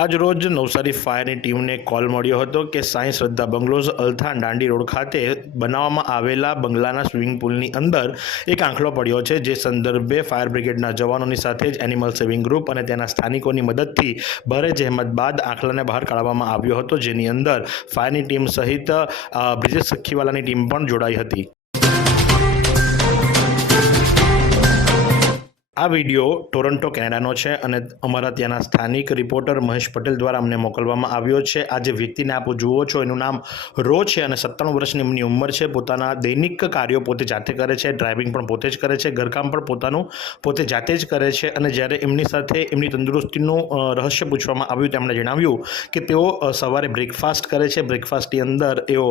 આજ રોજ નવસારી ફાયરની ટીમને કોલ મળ્યો હતો કે સાંઈ શ્રદ્ધા બંગલોઝ અલથા દાંડી રોડ ખાતે બનાવવામાં આવેલા બંગલાના સ્વિમિંગ પુલની અંદર એક આંકડો પડ્યો છે, જે સંદર્ભે ફાયર બ્રિગેડના જવાનોની સાથે જ એનિમલ સેવિંગ ગ્રુપ અને તેના સ્થાનિકોની મદદથી ભારે જહેમત બાદ આંકડાને બહાર કાઢવામાં આવ્યો હતો, જેની અંદર ફાયરની ટીમ સહિત બ્રિજેશ સખીવાલાની ટીમ પણ જોડાઈ હતી. આ વીડિયો ટોરન્ટો, કેનેડાનો છે અને અમારા ત્યાંના સ્થાનિક રિપોર્ટર મહેશ પટેલ દ્વારા અમને મોકલવામાં આવ્યો છે. આ જે વ્યક્તિને આપ જુઓ છો, એનું નામ રો છે અને સત્તાણું વર્ષની એમની ઉંમર છે. પોતાના દૈનિક કાર્યો પોતે જાતે કરે છે, ડ્રાઇવિંગ પણ પોતે જ કરે છે, ઘરકામ પણ પોતાનું પોતે જાતે જ કરે છે અને જ્યારે એમની સાથે એમની તંદુરસ્તીનું રહસ્ય પૂછવામાં આવ્યું તેમણે જણાવ્યું કે તેઓ સવારે બ્રેકફાસ્ટ કરે છે. બ્રેકફાસ્ટની અંદર એઓ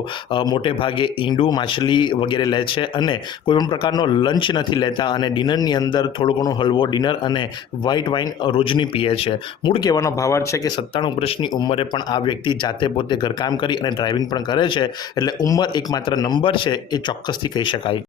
મોટે ભાગે ઈંડું, માછલી વગેરે લે છે અને કોઈ પણ પ્રકારનો લંચ નથી લેતા અને ડિનરની અંદર થોડું ઘણું હલવો ડિનર અને વ્હાઇટ વાઇન રોજની પીએ છે. મૂળ કહેવાનો ભાવાર્થ છે કે સત્તાણું વર્ષની ઉંમરે પણ આ વ્યક્તિ જાતે પોતે ઘરકામ કરી અને ડ્રાઇવિંગ પણ કરે છે, એટલે ઉંમર એકમાત્ર નંબર છે એ ચોક્કસથી કહી શકાય.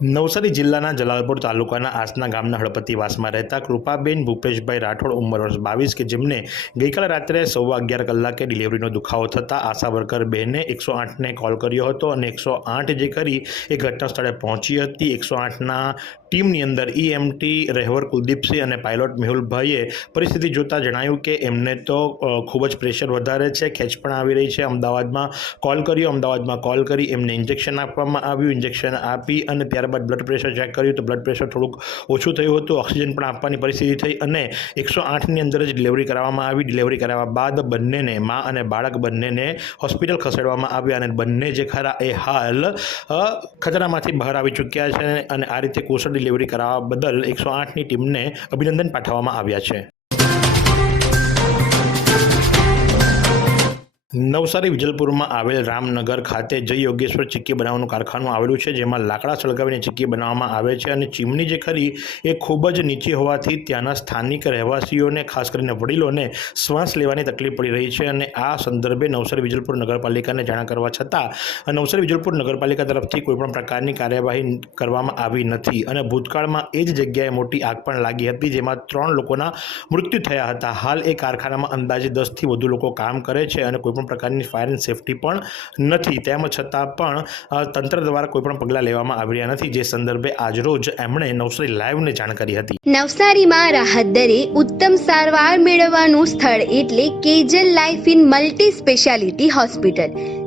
નવસારી જિલ્લાના જલાલપુર તાલુકાના આસના ગામના હળપતિવાસમાં રહેતા કૃપાબેન ભૂપેશભાઈ રાઠોડ ઉંમર વર્ષ બાવીસ કે જેમને ગઈકાલ રાત્રે સવા અગિયાર કલાકે ડિલિવરીનો દુખાવો થતાં આશા વર્કર બહેને એકસો આઠને કોલ કર્યો હતો અને એકસો આઠ જે કરી એ ઘટના સ્થળે પહોંચી હતી. એકસો આઠના ટીમની અંદર ઈએમટી રહેવર કુલદીપસિંહ અને પાયલોટ મેહુલભાઈએ પરિસ્થિતિ જોતાં જણાવ્યું કે એમને તો ખૂબ જ પ્રેશર વધારે છે, ખેંચ પણ આવી રહી છે. અમદાવાદમાં કોલ કર્યો, અમદાવાદમાં કોલ કરી એમને ઇન્જેક્શન આપવામાં આવ્યું, ઇન્જેક્શન આપી અને ત્યારબાદ બ્લડ પ્રેશર ચેક કર્યું તો બ્લડ પ્રેશર થોડુંક ઓછું થયું હતું. ઓક્સિજન પણ આપવાની પરિસ્થિતિ થઈ અને એકસો આઠની અંદર જ ડિલિવરી કરાવવામાં આવી. ડિલિવરી કરાવ્યા બાદ બંનેને, મા અને બાળક બંનેને હોસ્પિટલ ખસેડવામાં આવ્યા અને બંને જે ખરા એ હાલ ખતરામાંથી બહાર આવી ચૂક્યા છે અને આ રીતે કુશળ ડિલિવરી કરાવવા બદલ એકસો આઠની ટીમને અભિનંદન પાઠવવામાં આવ્યા છે. નવસારી વિજલપુરમાં આવેલ રામનગર ખાતે જય યોગેશ્વર ચીક્કી બનાવવાનું કારખાનું આવેલું છે, જેમાં લાકડા સળગાવીને ચીક્કી બનાવવામાં આવે છે અને ચીમની જે ખરી એ ખૂબ જ નીચી હોવાથી ત્યાંના સ્થાનિક રહેવાસીઓને, ખાસ કરીને વડીલોને શ્વાસ લેવાની તકલીફ પડી રહી છે અને આ સંદર્ભે નવસારી વિજલપુર નગરપાલિકાને જાણ કરવા છતાં નવસારી વિજલપુર નગરપાલિકા તરફથી કોઈપણ પ્રકારની કાર્યવાહી કરવામાં આવી નથી અને ભૂતકાળમાં એ જ જગ્યાએ મોટી આગ પણ લાગી હતી, જેમાં ત્રણ લોકોના મૃત્યુ થયા હતા. હાલ એ કારખાનામાં અંદાજે દસથી વધુ લોકો કામ કરે છે અને કોઈપણ પ્રકારની ફાયર એન્ડ સેફટી પણ નથી. તેમ છતાં પણ તંત્ર દ્વારા કોઈપણ પગલાં લેવામાં આવી રહ્યા નથી. જે સંદર્ભે આજરોજ એમણે નવસારી લાઈવને જાણ કરી હતી. નવસારીમાં રાહત દરે ઉત્તમ સારવાર મેળવવાનું સ્થળ એટલે Kejal life in multi speciality hospital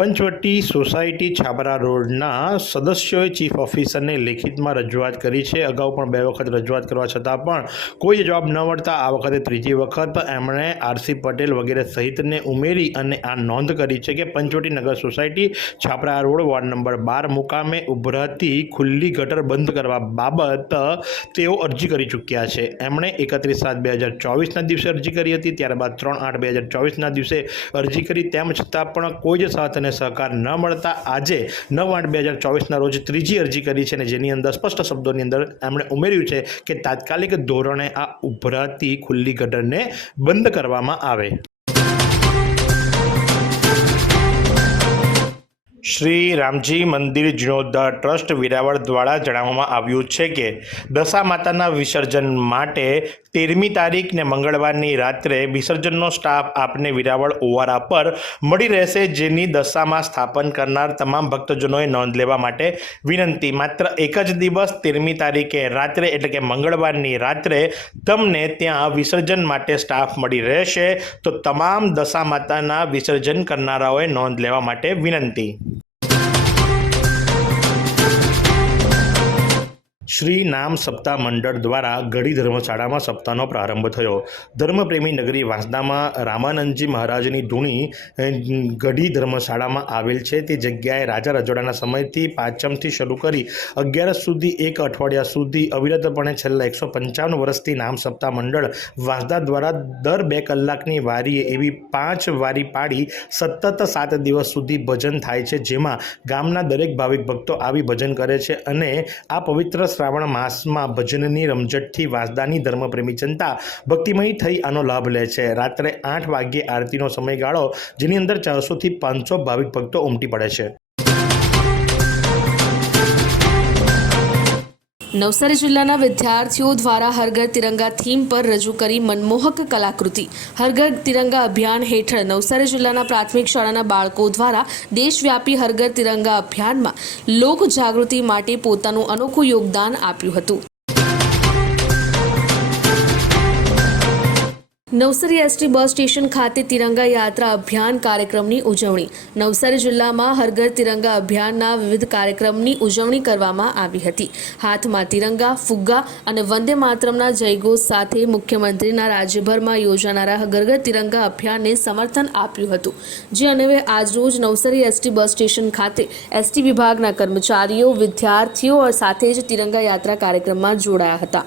Panchavati society Chhabra રોડના સદસ્યોએ ચીફ ઓફિસરને લેખિતમાં રજૂઆત કરી છે. અગાઉ પણ બે વખત રજૂઆત કરવા છતાં પણ કોઈ જવાબ ન મળતા આ વખતે ત્રીજી વખત એમણે આરસી પટેલ વગેરે સહિતને ઉમેરી અને આ નોંધ કરી છે કે Panchvati Nagar society Chhapra road ward number બાર મુકામે ઉભરાતી ખુલ્લી ગટર બંધ કરવા બાબત તેઓ અરજી કરી ચૂક્યા છે. એમણે એકત્રીસ સાત બે હજાર ચોવીસના દિવસે અરજી કરી હતી. ત્યારબાદ ત્રણ આઠ બે હજાર ચોવીસના દિવસે અરજી કરી. તેમ છતાં પણ કોઈ જ સાથ અને સહકાર ન મળતા આજે નવ આઠ બે હજાર ચોવીસના રોજ ત્રીજી અરજી કરી છે અને જેની અંદર સ્પષ્ટ શબ્દોની અંદર એમણે ઉમેર્યું છે કે તાત્કાલિક ધોરણે આ ઉભરાતી ખુલ્લી ગટરને બંધ કરવામાં આવે. શ્રી રામજી મંદિર જીર્ણોદ્ધાર ટ્રસ્ટ વિરાવળ દ્વારા જણાવવામાં આવ્યું છે કે દશા માતાના વિસર્જન માટે તેરમી તારીખ ને મંગળવારની રાત્રે વિસર્જનનો સ્ટાફ આપને વિરાવળ ઓવારા પર મળી રહેશે, જેની દશામાં સ્થાપન કરનાર તમામ ભક્તજનોએ નોંધ લેવા માટે વિનંતી. માત્ર એક જ દિવસ, તેરમી તારીખે રાત્રે એટલે કે મંગળવારની રાત્રે તમને ત્યાં વિસર્જન માટે સ્ટાફ મળી રહેશે. તો તમામ દશા માતાના વિસર્જન કરનારાઓએ નોંધ લેવા માટે વિનંતી. શ્રી નામ સપ્તાહ મંડળ દ્વારા ગઢી ધર્મશાળામાં સપ્તાહનો પ્રારંભ થયો. ધર્મપ્રેમી નગરી વાંસદામાં રામાનંદજી મહારાજની ધૂણી ગઢી ધર્મશાળામાં આવેલ છે. તે જગ્યાએ રાજા રજોડાના સમયથી પાંચમથી શરૂ કરી અગિયારસ સુધી એક અઠવાડિયા સુધી અવિરતપણે છેલ્લા એકસો પંચાવન વર્ષથી નામ સપ્તાહ મંડળ વાંસદા દ્વારા દર બે કલાકની વારીએ એવી પાંચ વારી પાડી સતત સાત દિવસ સુધી ભજન થાય છે. જેમાં ગામના દરેક ભાવિક ભક્તો આવી ભજન કરે છે અને આ પવિત્ર શ્રાવણ માસમાં ભજનની રમઝટથી વાંસદાની ધર્મપ્રેમી જનતા ભક્તિમય થઈ આનો લાભ લે છે. રાત્રે આઠ વાગ્યે આરતીનો સમયગાળો, જેની અંદર ચારસોથી પાંચસો ભાવિક ભક્તો ઉમટી પડે છે. નવસારી જિલ્લાના વિદ્યાર્થીઓ દ્વારા હરઘર તિરંગા થીમ પર રજૂ કરી મનમોહક કલાકૃતિ. હરઘર તિરંગા અભિયાન હેઠળ નવસારી જિલ્લાના પ્રાથમિક શાળાના બાળકો દ્વારા દેશવ્યાપી હરઘર તિરંગા અભિયાનમાં લોક જાગૃતિ માટે પોતાનું અનોખું યોગદાન આપ્યું હતું. નવસારી એસટી બસ સ્ટેશન ખાતે તિરંગા યાત્રા અભિયાન કાર્યક્રમની ઉજવણી. નવસારી જિલ્લામાં હરઘર તિરંગા અભિયાનના વિવિધ કાર્યક્રમની ઉજવણી કરવામાં આવી હતી. હાથમાં તિરંગા, ફુગ્ગા અને વંદે માતરમના જયઘોષ સાથે મુખ્યમંત્રીના રાજ્યભરમાં યોજાનારા હરઘર તિરંગા અભિયાનને સમર્થન આપ્યું હતું. જે અન્વયે આજરોજ નવસારી એસટી બસ સ્ટેશન ખાતે એસટી વિભાગના કર્મચારીઓ, વિદ્યાર્થીઓ સાથે જ તિરંગા યાત્રા કાર્યક્રમમાં જોડાયા હતા.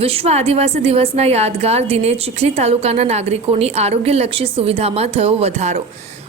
વિશ્વ આદિવાસી દિવસના યાદગાર દિને ચીખલી તાલુકાના નાગરિકોની આરોગ્યલક્ષી સુવિધામાં થયો વધારો.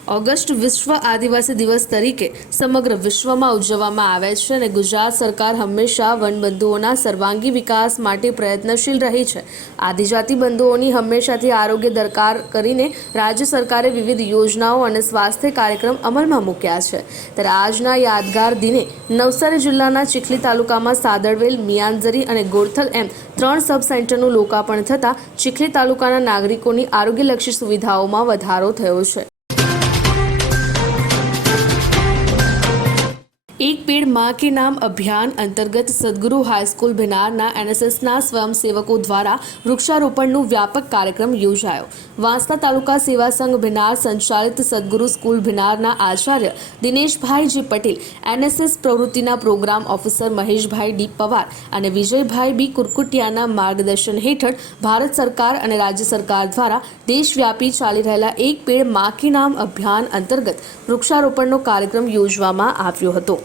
ઓગસ્ટ વિશ્વ આદિવાસી દિવસ તરીકે સમગ્ર વિશ્વમાં ઉજવવામાં આવે છે અને ગુજરાત સરકાર હંમેશા વનબંધુઓના સર્વાંગી વિકાસ માટે પ્રયત્નશીલ રહી છે. આદિજાતિ બંધુઓની હંમેશાથી આરોગ્ય દરકાર કરીને રાજ્ય સરકારે વિવિધ યોજનાઓ અને સ્વાસ્થ્ય કાર્યક્રમ અમલમાં મૂક્યા છે. ત્યારે આજના યાદગાર દિને નવસારી જિલ્લાના ચીખલી તાલુકામાં સાદરવેલ મિયાંજરી અને ગોરથલ એમ ત્રણ સબ સેન્ટરનું લોકાર્પણ થતાં ચીખલી તાલુકાના નાગરિકોની આરોગ્યલક્ષી સુવિધાઓમાં વધારો થયો છે. પેડમાં કે નામ અભિયાન અંતર્ગત સદગુરુ હાઈસ્કૂલ ભિનારના એનએસએસના સ્વયંસેવકો દ્વારા વૃક્ષારોપણનું વ્યાપક કાર્યક્રમ યોજાયો. વાંસદા તાલુકા સેવા સંઘ ભિનાર સંચાલિત સદગુરુ સ્કૂલ ભિનારના આચાર્ય દિનેશભાઈજી પટેલ એનએસએસ પ્રવૃત્તિના programme officer Maheshbhai D Pawar અને વિજયભાઈ બી કુરકુટિયાના માર્ગદર્શન હેઠળ ભારત સરકાર અને રાજ્ય સરકાર દ્વારા દેશવ્યાપી ચાલી રહેલા એક પેડમાં કે નામ અભિયાન અંતર્ગત વૃક્ષારોપણનો કાર્યક્રમ યોજવામાં આવ્યો હતો.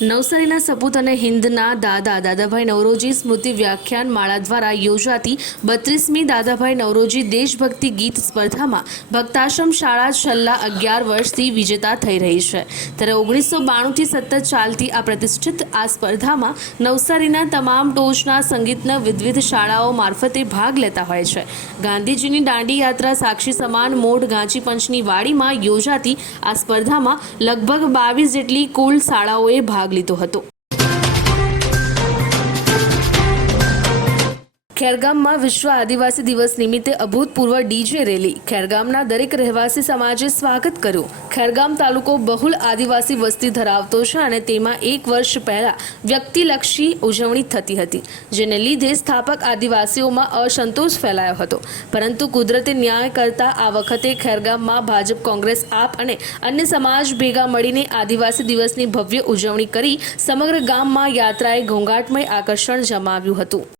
નવસારીના સપૂત અને હિન્દના દાદા, દાદાભાઈ નવરોજી સ્મૃતિ વ્યાખ્યાન માળા દ્વારા યોજાતી બત્રીસમી દાદાભાઈ નવરોજી દેશભક્તિ ગીત સ્પર્ધામાં ભક્તાશ્રમ શાળા છેલ્લા અગિયાર વર્ષથી વિજેતા થઈ રહી છે. ત્યારે ઓગણીસો બાણુંથી સતત ચાલતી આ પ્રતિષ્ઠિત આ સ્પર્ધામાં નવસારીના તમામ ટોચના સંગીતના વિવિધ શાળાઓ મારફતે ભાગ લેતા હોય છે. ગાંધીજીની દાંડી યાત્રા સાક્ષી સમાન મોઢ ગાંચી પંચની વાડીમાં યોજાતી આ સ્પર્ધામાં લગભગ બાવીસ જેટલી કુલ શાળાઓએ ભાગ લીધો હતો. ખેરગામમાં વિશ્વ આદિવાસી દિવસ નિમિત્તે અભૂતપૂર્વ ડીજે રેલી. ખેરગામના દરેક રહેવાસી સમાજે સ્વાગત કર્યું. ખેરગામ તાલુકો બહુલ આદિવાસી વસ્તી ધરાવતો છે અને તેમાં એક વર્ષ પહેલા વ્યક્તિલક્ષી ઉજવણી થતી હતી, જેને લીધે સ્થાપક આદિવાસીઓમાં અસંતોષ ફેલાયો હતો. પરંતુ કુદરતે ન્યાય કરતા આ વખતે ખેરગામમાં ભાજપ, કોંગ્રેસ, આપ અને અન્ય સમાજ ભેગા મળીને આદિવાસી દિવસની ભવ્ય ઉજવણી કરી સમગ્ર ગામમાં યાત્રાએ ઘોંઘાટમય આકર્ષણ જમાવ્યું હતું.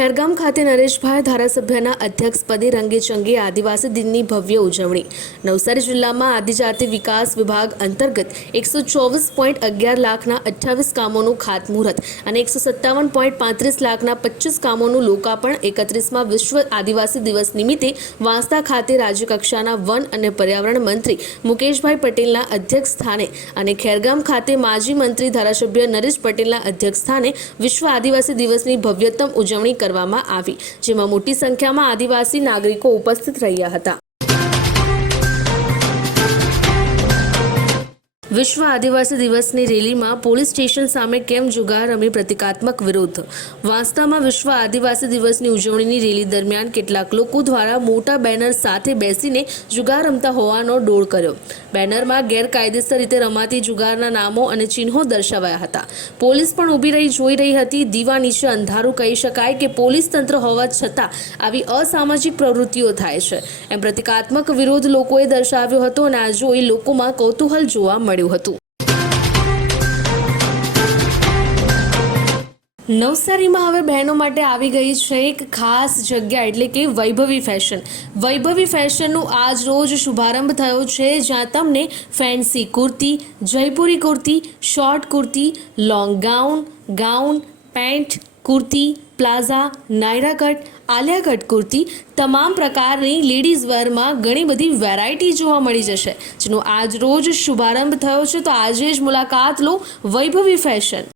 ખેરગામ ખાતે નરેશભાઈ ધારાસભ્યના અધ્યક્ષ પદે રંગેચંગે આદિવાસી દિનની ભવ્ય ઉજવણી. નવસારી જિલ્લામાં આદિજાતિ વિકાસ વિભાગ અંતર્ગત એકસો ચોવીસ પોઈન્ટ અગિયાર લાખના અઠ્ઠાવીસ કામોનું ખાતમુહૂર્ત અને એકસો સત્તાવન પોઈન્ટ પાંત્રીસ લાખના પચીસ કામોનું લોકાર્પણ એકત્રીસમાં વિશ્વ આદિવાસી દિવસ નિમિત્તે વાંસદા ખાતે રાજ્યકક્ષાના વન અને પર્યાવરણ મંત્રી મુકેશભાઈ પટેલના અધ્યક્ષ સ્થાને અને ખેરગામ ખાતે માજી મંત્રી ધારાસભ્ય નરેશ પટેલના અધ્યક્ષ સ્થાને વિશ્વ આદિવાસી દિવસની ભવ્યતમ ઉજવણી કરવામાં આવી જેમાં મોટી સંખ્યામાં આદિવાસી નાગરિકો ઉપસ્થિત રહ્યા હતા. વિશ્વ આદિવાસી દિવસની રેલીમાં પોલીસ સ્ટેશન સામે કેમ જુગાર રમી પ્રતિકાત્મક વિરોધ? વાંસદામાં વિશ્વ આદિવાસી દિવસની ઉજવણીની રેલી દરમિયાન કેટલાક લોકો દ્વારા મોટા બેનર સાથે બેસીને જુગાર રમતા હોવાનો ડોળ કર્યો. બેનરમાં ગેરકાયદેસર રીતે રમાતી જુગારના નામો અને ચિહ્નો દર્શાવાયા હતા. પોલીસ પણ ઊભી રહી જોઈ રહી હતી. દીવા નીચે અંધારું કહી શકાય કે પોલીસ તંત્ર હોવા છતાં આવી અસામાજિક પ્રવૃત્તિઓ થાય છે. એમ પ્રતિકાત્મક વિરોધ લોકોએ દર્શાવ્યો હતો અને આ જોઈ લોકોમાં કૌતૂહલ જોવા મળ્યું. હતું. નવસારીમાં હવે બહેનો માટે આવી ગઈ છે એક ખાસ જગ્યા, એટલે કે વૈભવી ફેશન વૈભવી ફેશનનું આજ રોજ શુભારંભ થયો છે, જ્યાં તમને fancy kurti, Jaipuri kurti short kurti long gown gown pant kurti palazzo Nayra cut Alia cut kurti તમામ પ્રકારની લેડીઝ વેરમાં ઘણી બધી વેરાયટી જોવા મળી જશે, જેનો આજ રોજ શુભારંભ થયો છે. તો આજે જ મુલાકાત લો વૈભવી ફેશન.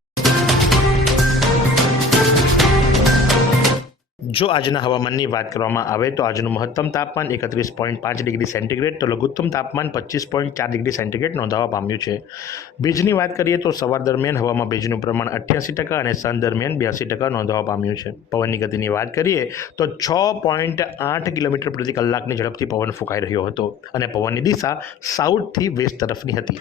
જો આજના હવામાનની વાત કરવામાં આવે તો આજનું મહત્તમ તાપમાન એકત્રીસ પોઈન્ટ પાંચ ડિગ્રી સેન્ટીગ્રેડ તો લઘુત્તમ તાપમાન પચીસ પોઈન્ટ ચાર ડિગ્રી સેન્ટીગ્રેડ નોંધાવા પામ્યું છે. ભેજની વાત કરીએ તો સવાર દરમિયાન હવામાં ભેજનું પ્રમાણ અઠ્યાસી ટકા અને સાંજ દરમિયાન બ્યાસી ટકા નોંધાવા પામ્યું છે. પવનની ગતિની વાત કરીએ તો છ પોઈન્ટ આઠ કિલોમીટર પ્રતિ કલાકની ઝડપથી પવન ફૂંકાઈ રહ્યો હતો અને પવનની દિશા સાઉથથી વેસ્ટ તરફની હતી.